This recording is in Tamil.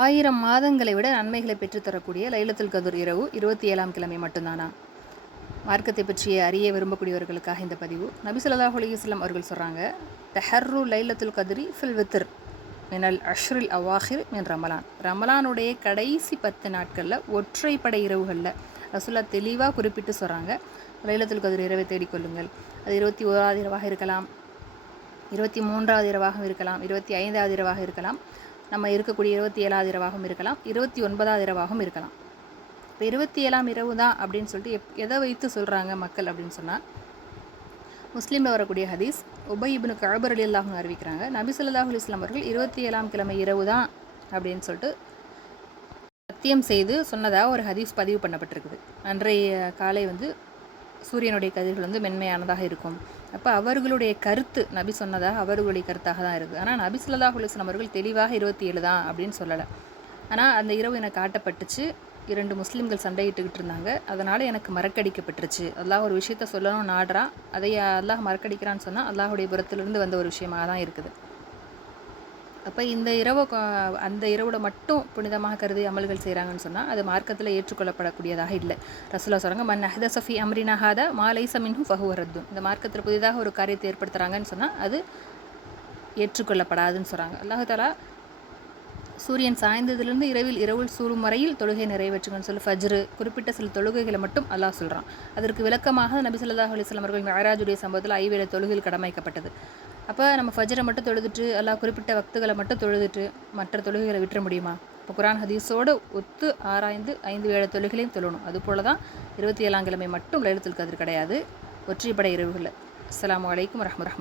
1000 மாதங்களை விட நன்மைகளை பெற்றுத்தரக்கூடிய லைலத்துல் கத்ர் இரவு 27ஆம் கிழமை மட்டும்தானா? மார்க்கத்தை பற்றிய அறிய விரும்பக்கூடியவர்களுக்காக இந்த பதிவு. நபி ஸல்லல்லாஹு அலைஹி வஸல்லம் அவர்கள் சொல்கிறாங்க, தஹர்ரு லைலத்துல் கத்ரி ஃபில் வித்ர் மினல் அஷ்ரில் அவாஹிர் மின் ரமலான். ரமலானுடைய கடைசி 10 நாட்களில் ஒற்றைப்படை இரவுகளில் ரசூலுல்லாஹ் தெளிவாக குறிப்பிட்டு சொல்கிறாங்க, லைலத்துல் கத்ர் இரவை தேடிக்கொள்ளுங்கள். அது 21வது இரவாக இருக்கலாம், 23வது இரவாகவும் இருக்கலாம், 25வது இரவாக இருக்கலாம், நம்ம இருக்கக்கூடிய 27வது இரவாகவும் இருக்கலாம், 29வது இரவாகவும் இருக்கலாம். இப்போ 27ஆம் இரவு தான் அப்படின்னு சொல்லிட்டு எதை வைத்து சொல்கிறாங்க மக்கள் அப்படின்னு சொன்னால், முஸ்லீமில் வரக்கூடிய ஹதீஸ் உபய் இப்னு கஅப் ரலியல்லாஹு அன்ஹு அறிவிக்கிறாங்க, நபி ஸல்லல்லாஹு அலைஹி வஸல்லம் அவர்கள் 27ஆம் கிழமை இரவு தான் அப்படின்னு சொல்லிட்டு சத்தியம் செய்து சொன்னதாக ஒரு ஹதீஸ் பதிவு பண்ணப்பட்டிருக்குது. அன்றைய காலை சூரியனுடைய கதிர்கள் மென்மையானதாக இருக்கும். அப்போ அவர்களுடைய கருத்து நபி சொன்னதாக அவர்களுடைய கருத்தாக தான் இருக்குது. ஆனால் நபி ஸல்லல்லாஹு அலைஹி வஸல்லம் அவர்கள் தெளிவாக 27 தான் அப்படின்னு சொல்லலை. ஆனால் அந்த இரவு எனக்கு காட்டப்பட்டுச்சு, 2 முஸ்லீம்கள் சண்டையிட்டுக்கிட்டு இருந்தாங்க, அதனால் எனக்கு மறக்கடிக்கப்பட்டுருச்சு. அல்லாஹ் ஒரு விஷயத்த சொல்லணும் நாடுறான், அதை அல்லாஹ் மறக்கடிக்கிறான்னு சொன்னால் அல்லாஹுடைய புறத்திலிருந்து வந்த ஒரு விஷயமாக தான் இருக்குது. அப்போ இந்த இரவை அந்த இரவோட மட்டும் புனிதமாக கருதி அமல்கள் செய்கிறாங்கன்னு சொன்னால் அது மார்க்கத்தில் ஏற்றுக்கொள்ளப்படக்கூடியதாக இல்லை. ரசூலுல்லாஹ் சொல்கிறாங்க, மன் அஹ்தஸ ஃபீ அம்ரினா ஹாதா மா லைஸ மின்ஹு ஃபஹுவ ரத்துன். இந்த மார்க்கத்தில் புதிதாக ஒரு காரியத்தை ஏற்படுத்துகிறாங்கன்னு சொன்னால் அது ஏற்றுக்கொள்ளப்படாதுன்னு சொல்கிறாங்க. அல்லாஹ் தஆலா சூரியன் சாய்ந்ததிலிருந்து இரவில் சூரும் வரையில் தொழுகை நிறைவேற்றுங்கன்னு சொல்லி ஃபஜ்ரு குறிப்பிட்ட சில தொழுகைகளை மட்டும் அல்லாஹ் சொல்கிறான். அதற்கு விளக்கமாக நபி ஸல்லல்லாஹு அலைஹி வஸல்லம் அவர்கள் மிஅராஜுடைய சம்பவத்தில் 5 வேளை தொழுகைகள் கடமைக்கப்பட்டது. அப்போ நம்ம ஃபஜ்ரை மட்டும் தொழுதுட்டு அல்லாஹ் குறிப்பிட்ட வக்துகளை மட்டும் தொழுதுட்டு மற்ற தொழுகைகளை விட்டுற முடியுமா? இப்போ குர்ஆன் ஹதீஸோடு ஒத்து ஆராய்ந்து 5 வேளை தொழுகைகளையும் தொழணும். அதுபோல தான் 27ஆம் கிழமை மட்டும் லைலத்துல் கத்ர் கிடையாது, ஒற்றைப்படை இரவுகளில். அஸ்ஸலாமு அலைக்கும் வரஹ்மத்துல்லாஹி.